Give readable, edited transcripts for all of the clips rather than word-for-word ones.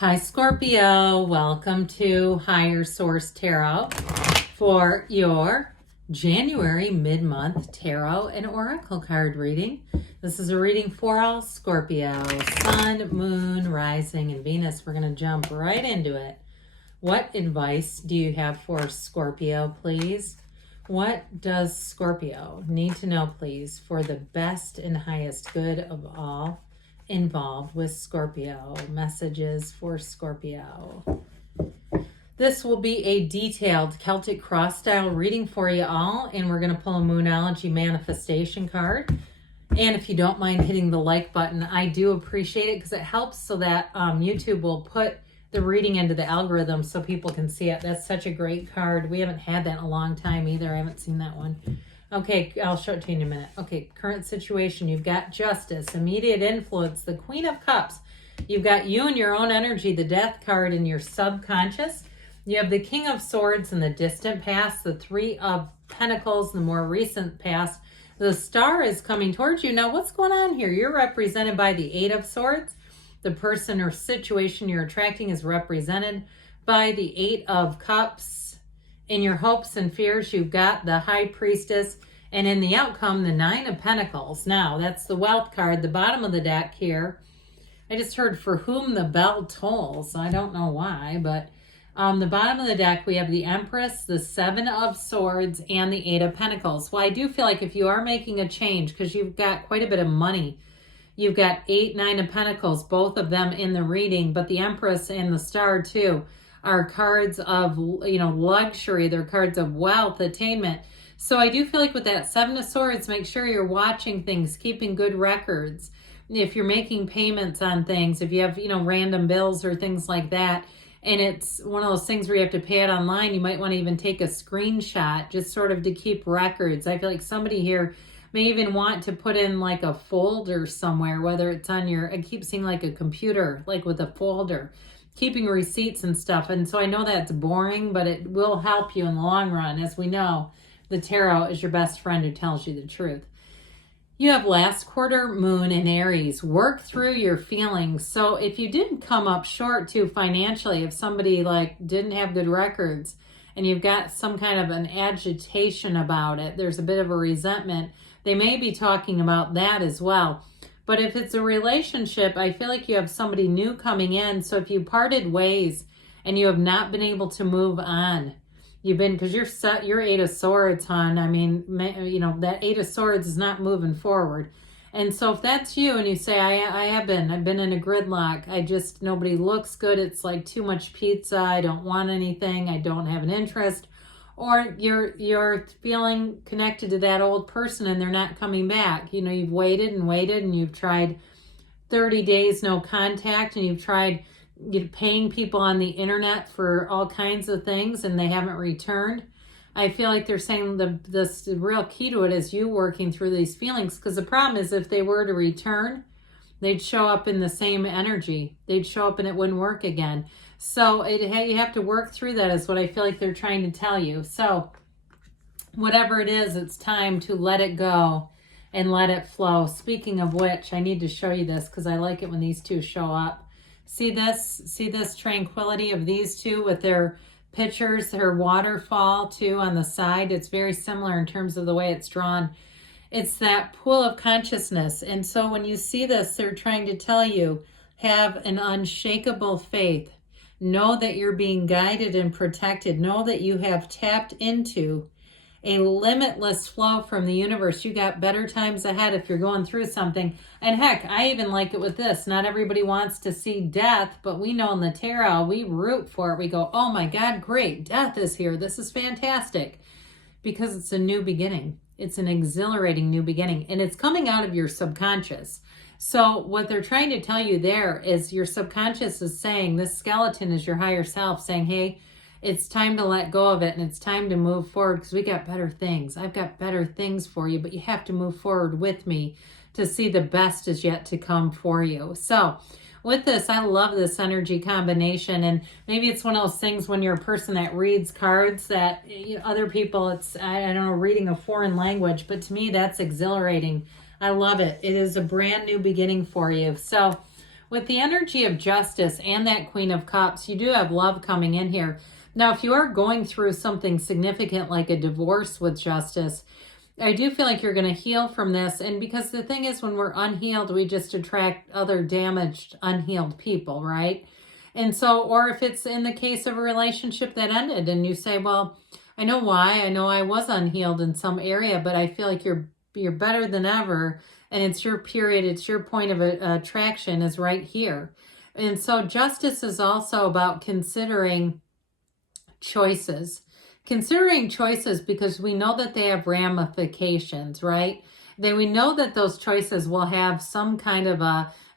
Hi, Scorpio. Welcome to Higher Source Tarot for your January mid-month tarot and oracle card reading. This is a reading for all Scorpio, Sun, Moon, Rising, and Venus. We're going to jump right into it. What advice do you have for Scorpio, please? What does Scorpio need to know, please, for the best and highest good of all involved with Scorpio? Messages for Scorpio. This will be a detailed Celtic cross style reading for you all, and we're going to pull a Moonology manifestation card. And if you don't mind hitting the like button, I do appreciate it because it helps so that YouTube will put the reading into the algorithm so people can see it. That's such a great card. We haven't had that in a long time either. I haven't seen that one. Okay, I'll show it to you in a minute. Okay, current situation. You've got Justice, immediate influence, the Queen of Cups. You've got you and your own energy, the Death card in your subconscious. You have the King of Swords in the distant past, the Three of Pentacles, the more recent past. The Star is coming towards you. Now, what's going on here? You're represented by the Eight of Swords. The person or situation you're attracting is represented by the Eight of Cups. In your hopes and fears, you've got the High Priestess, and in the outcome, the Nine of Pentacles. Now, that's the Wealth card, the bottom of the deck here. I just heard for whom the bell tolls. I don't know why, but the bottom of the deck, we have the Empress, the Seven of Swords, and the Eight of Pentacles. Well, I do feel like if you are making a change, because you've got quite a bit of money, you've got 8, 9 of Pentacles, both of them in the reading, but the Empress and the Star too are cards of, luxury. They're cards of wealth, attainment. So I do feel like with that Seven of Swords, make sure you're watching things, keeping good records. If you're making payments on things, if you have, random bills or things like that, and it's one of those things where you have to pay it online, you might want to even take a screenshot just sort of to keep records. I feel like somebody here may even want to put in like a folder somewhere, whether it's on your, I keep seeing like a computer, like with a folder, keeping receipts and stuff. And so I know that's boring, but it will help you in the long run. As we know, the tarot is your best friend who tells you the truth. You have last quarter moon in Aries. Work through your feelings. So if you didn't come up short too financially, if somebody didn't have good records and you've got some kind of an agitation about it, there's a bit of a resentment, they may be talking about that as well. But if it's a relationship, I feel like you have somebody new coming in. So if you parted ways and you have not been able to move on, because you're Eight of Swords, hon. I mean, that Eight of Swords is not moving forward. And so if that's you and you say, I've been in a gridlock. Nobody looks good. It's like too much pizza. I don't want anything. I don't have an interest. Or you're feeling connected to that old person and they're not coming back. You've waited and waited and you've tried 30 days, no contact, and you've tried paying people on the internet for all kinds of things and they haven't returned. I feel like they're saying the real key to it is you working through these feelings, because the problem is if they were to return, they'd show up in the same energy. They'd show up and it wouldn't work again. So you have to work through that is what I feel like they're trying to tell you. So whatever it is, it's time to let it go and let it flow. Speaking of which, I need to show you this because I like it when these two show up. See this tranquility of these two with their pictures, their waterfall too on the side. It's very similar in terms of the way it's drawn. It's that pool of consciousness. And so when you see this, they're trying to tell you, have an unshakable faith. Know that you're being guided and protected. Know that you have tapped into a limitless flow from the universe. You got better times ahead if you're going through something. And heck, I even like it with this. Not everybody wants to see death, but we know in the tarot, we root for it. We go, oh my God, great, death is here. This is fantastic. Because it's a new beginning. It's an exhilarating new beginning. And it's coming out of your subconscious. So what they're trying to tell you there is your subconscious is saying, this skeleton is your higher self saying, hey, it's time to let go of it and it's time to move forward because we got better things. I've got better things for you, but you have to move forward with me to see the best is yet to come for you. So with this, I love this energy combination, and maybe it's one of those things when you're a person that reads cards that other people, it's, I don't know, reading a foreign language, but to me, that's exhilarating. I love it. It is a brand new beginning for you. So with the energy of justice and that Queen of Cups, you do have love coming in here. Now, if you are going through something significant like a divorce with justice, I do feel like you're going to heal from this. And because the thing is, when we're unhealed, we just attract other damaged, unhealed people, right? And so, or if it's in the case of a relationship that ended and you say, well, I know why. I know I was unhealed in some area, but I feel like you're better than ever. And it's your period. It's your point of attraction is right here. And so justice is also about considering choices. Considering choices because we know that they have ramifications, right? Then we know that those choices will have some kind of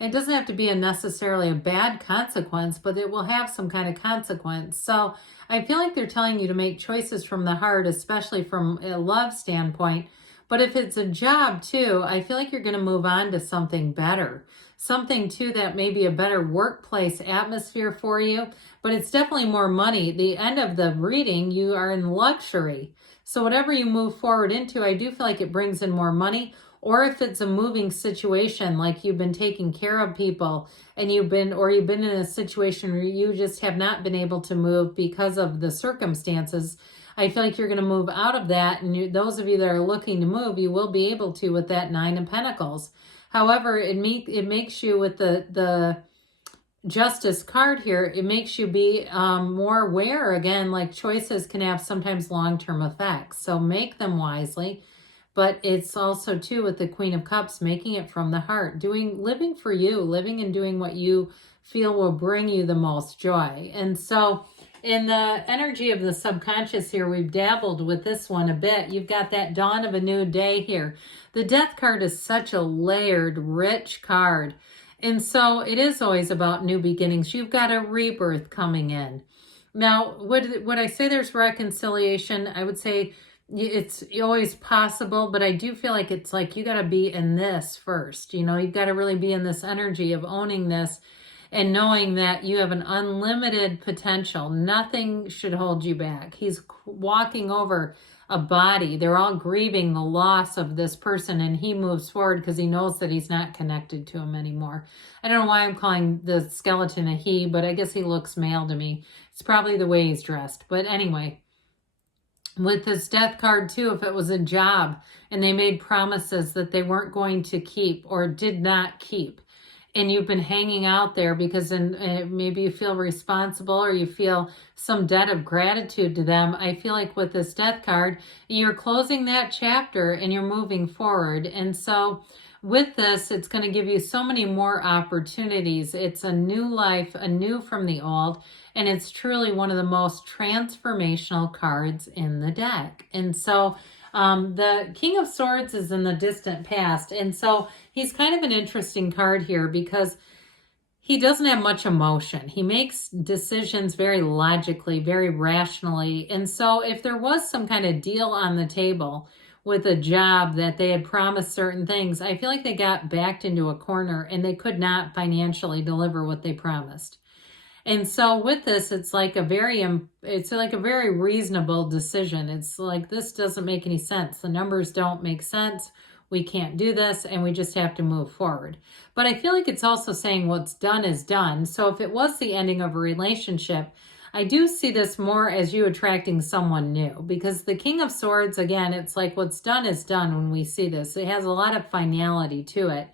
it doesn't have to be necessarily a bad consequence, but it will have some kind of consequence. So I feel like they're telling you to make choices from the heart, especially from a love standpoint. But if it's a job too, I feel like you're going to move on to something better. Something too that may be a better workplace atmosphere for you, but it's definitely more money. The end of the reading, you are in luxury. So whatever you move forward into, I do feel like it brings in more money. Or if it's a moving situation, like you've been taking care of people and you've been in a situation where you just have not been able to move because of the circumstances, I feel like you're going to move out of that. And those of you that are looking to move, you will be able to with that Nine of Pentacles. However, it makes you, with the Justice card here, it makes you be more aware. Again, like choices can have sometimes long-term effects. So make them wisely. But it's also too with the Queen of Cups, making it from the heart, living for you, living and doing what you feel will bring you the most joy. And so in the energy of the subconscious here, we've dabbled with this one a bit. You've got that dawn of a new day here. The Death card is such a layered, rich card. And so it is always about new beginnings. You've got a rebirth coming in. Now, would I say there's reconciliation? I would say it's always possible, but I do feel like it's like you got to be in this first. You know, you've got to really be in this energy of owning this and knowing that you have an unlimited potential. Nothing should hold you back. He's walking over a body. They're all grieving the loss of this person, and he moves forward because he knows that he's not connected to him anymore. I don't know why I'm calling the skeleton a he, but I guess he looks male to me. It's probably the way he's dressed. But anyway, with this Death card too, if it was a job and they made promises that they weren't going to keep or did not keep, and you've been hanging out there because maybe you feel responsible or you feel some debt of gratitude to them, I feel like with this Death card, you're closing that chapter and you're moving forward. And so with this, it's going to give you so many more opportunities. It's a new life, a new from the old, and it's truly one of the most transformational cards in the deck. And so the King of Swords is in the distant past. And so he's kind of an interesting card here because he doesn't have much emotion. He makes decisions very logically, very rationally. And so if there was some kind of deal on the table with a job that they had promised certain things, I feel like they got backed into a corner and they could not financially deliver what they promised. And so with this, it's like a very reasonable decision. It's like, this doesn't make any sense. The numbers don't make sense. We can't do this, and we just have to move forward. But I feel like it's also saying what's done is done. So if it was the ending of a relationship, I do see this more as you attracting someone new, because the King of Swords, again, it's like what's done is done when we see this. It has a lot of finality to it.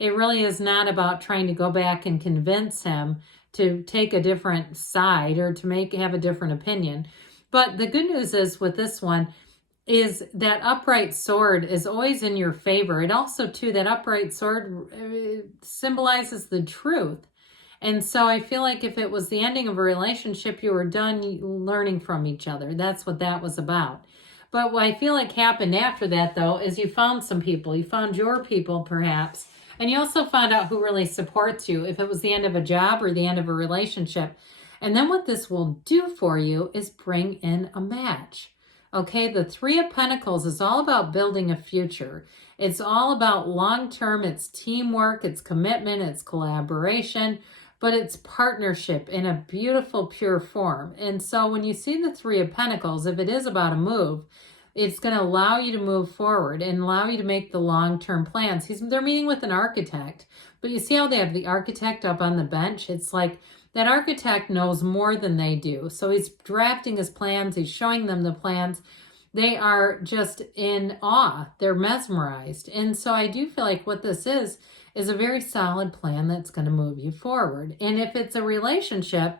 It really is not about trying to go back and convince him to take a different side or to have a different opinion. But the good news is with this one is that upright sword is always in your favor. It also, too, that upright sword symbolizes the truth. And so I feel like if it was the ending of a relationship, you were done learning from each other. That's what that was about. But what I feel like happened after that, though, is you found some people. You found your people, perhaps. And you also found out who really supports you, if it was the end of a job or the end of a relationship. And then what this will do for you is bring in a match. Okay, the Three of Pentacles is all about building a future. It's all about long-term, it's teamwork, it's commitment, it's collaboration, but it's partnership in a beautiful, pure form. And so when you see the Three of Pentacles, if it is about a move, it's going to allow you to move forward and allow you to make the long-term plans. They're meeting with an architect, But you see how they have the architect up on the bench? It's like that architect knows more than they do. So he's drafting his plans. He's showing them the plans. They are just in awe. They're mesmerized. And so I do feel like what this is a very solid plan that's going to move you forward. And if it's a relationship,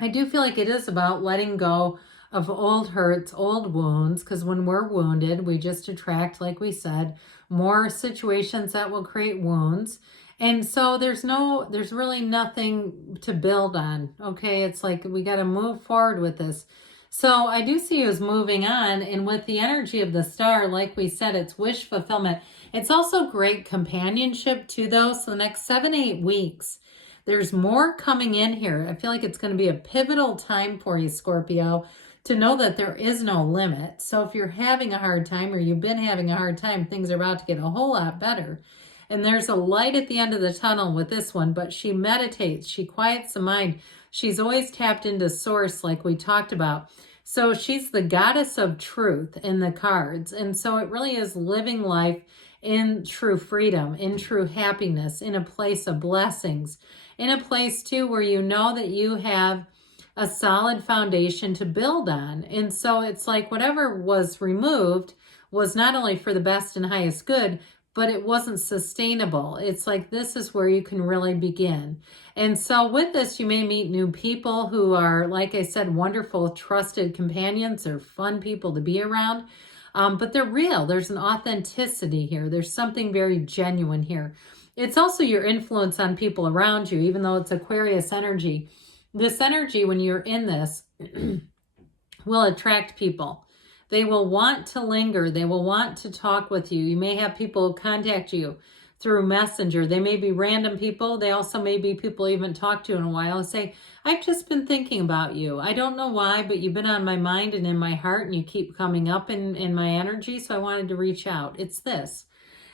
I do feel like it is about letting go of old hurts, old wounds, because when we're wounded, we just attract, like we said, more situations that will create wounds. And so there's really nothing to build on. Okay. It's like we got to move forward with this. So I do see you as moving on, and with the energy of the star, like we said, it's wish fulfillment. It's also great companionship too, though. So the next 7-8 weeks, there's more coming in here. I feel like it's going to be a pivotal time for you, Scorpio, to know that there is no limit. So if you're having a hard time, or you've been having a hard time, things are about to get a whole lot better. And there's a light at the end of the tunnel with this one, but she meditates, she quiets the mind. She's always tapped into source, like we talked about. So she's the goddess of truth in the cards. And so it really is living life in true freedom, in true happiness, in a place of blessings, in a place too where you know that you have a solid foundation to build on. And so it's like whatever was removed was not only for the best and highest good, but it wasn't sustainable. It's like this is where you can really begin. And so with this, you may meet new people who are, like I said, wonderful, trusted companions. They're fun people to be around, but they're real. There's an authenticity here. There's something very genuine here. It's also your influence on people around you, even though it's Aquarius energy. This energy, when you're in this, will attract people. They will want to linger. They will want to talk with you. You may have people contact you through Messenger. They may be random people. They also may be people you haven't talked to in a while and say, I've just been thinking about you. I don't know why, but you've been on my mind and in my heart, and you keep coming up in my energy, so I wanted to reach out. It's this.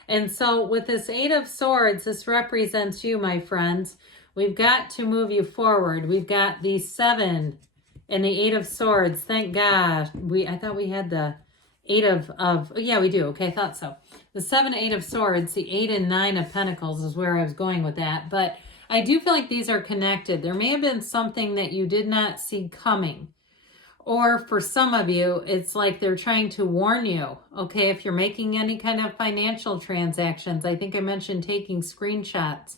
And so with this 8 of Swords, this represents you, my friends. We've got to move you forward. We've got the 7 and the 8 of Swords. Thank God. I thought we had the 8 of yeah, we do. Okay, I thought so. The 7, 8 of Swords, the 8 and 9 of Pentacles is where I was going with that. But I do feel like these are connected. There may have been something that you did not see coming. Or for some of you, it's like they're trying to warn you. Okay, if you're making any kind of financial transactions, I think I mentioned taking screenshots.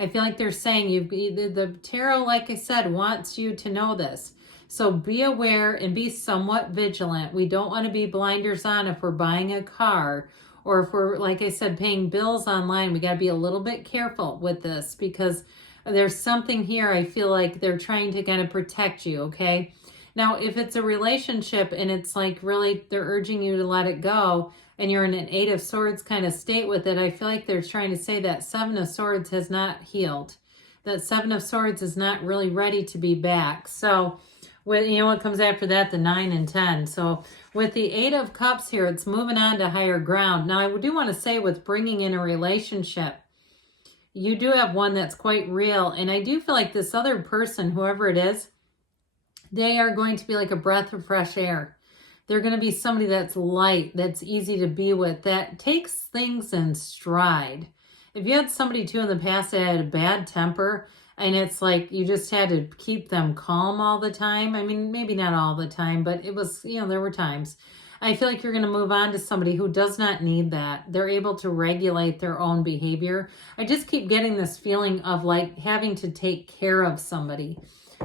I feel like they're saying the tarot, like I said, wants you to know this. So be aware and be somewhat vigilant. We don't want to be blinders on if we're buying a car, or if we're, like I said, paying bills online. We got to be a little bit careful with this, because there's something here. I feel like they're trying to kind of protect you. Okay. Now, if it's a relationship and it's like really they're urging you to let it go, and you're in an 8 of Swords kind of state with it, I feel like they're trying to say that 7 of Swords has not healed. That 7 of Swords is not really ready to be back. So, what comes after that? The 9 and 10. So, with the 8 of Cups here, it's moving on to higher ground. Now, I do want to say with bringing in a relationship, you do have one that's quite real. And I do feel like this other person, whoever it is, they are going to be like a breath of fresh air. They're going to be somebody that's light, that's easy to be with, that takes things in stride. If you had somebody too in the past that had a bad temper, and it's like you just had to keep them calm all the time. I mean, maybe not all the time, but it was, there were times. I feel like you're going to move on to somebody who does not need that. They're able to regulate their own behavior. I just keep getting this feeling of like having to take care of somebody.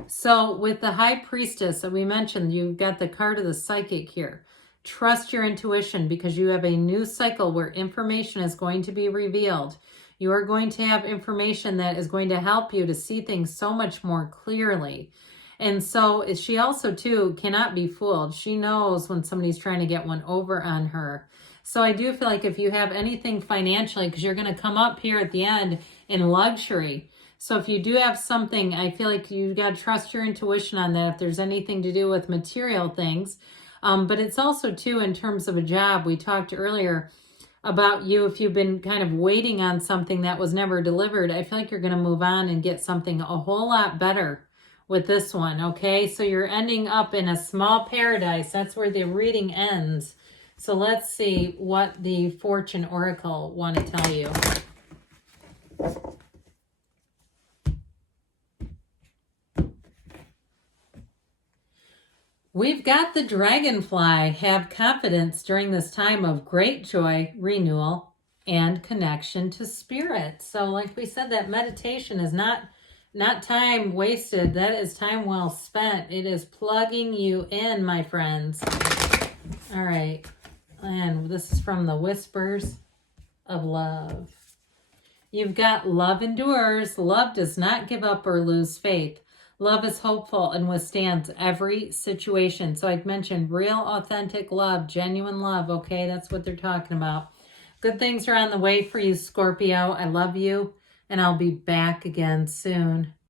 So with the High Priestess that we mentioned, you've got the card of the Psychic here. Trust your intuition, because you have a new cycle where information is going to be revealed. You are going to have information that is going to help you to see things so much more clearly. And so she also, too, cannot be fooled. She knows when somebody's trying to get one over on her. So I do feel like if you have anything financially, because you're going to come up here at the end in luxury. So if you do have something, I feel like you got to trust your intuition on that if there's anything to do with material things. But it's also, too, in terms of a job. We talked earlier about you, if you've been kind of waiting on something that was never delivered. I feel like you're going to move on and get something a whole lot better with this one, okay? So you're ending up in a small paradise. That's where the reading ends. So let's see what the Fortune Oracle want to tell you. We've got the dragonfly. Have confidence during this time of great joy, renewal, and connection to spirit. So like we said, that meditation is not time wasted. That is time well spent. It is plugging you in, my friends. All right. And this is from the Whispers of Love. You've got love endures. Love does not give up or lose faith. Love is hopeful and withstands every situation. So I've mentioned real, authentic love, genuine love. Okay, that's what they're talking about. Good things are on the way for you, Scorpio. I love you, and I'll be back again soon.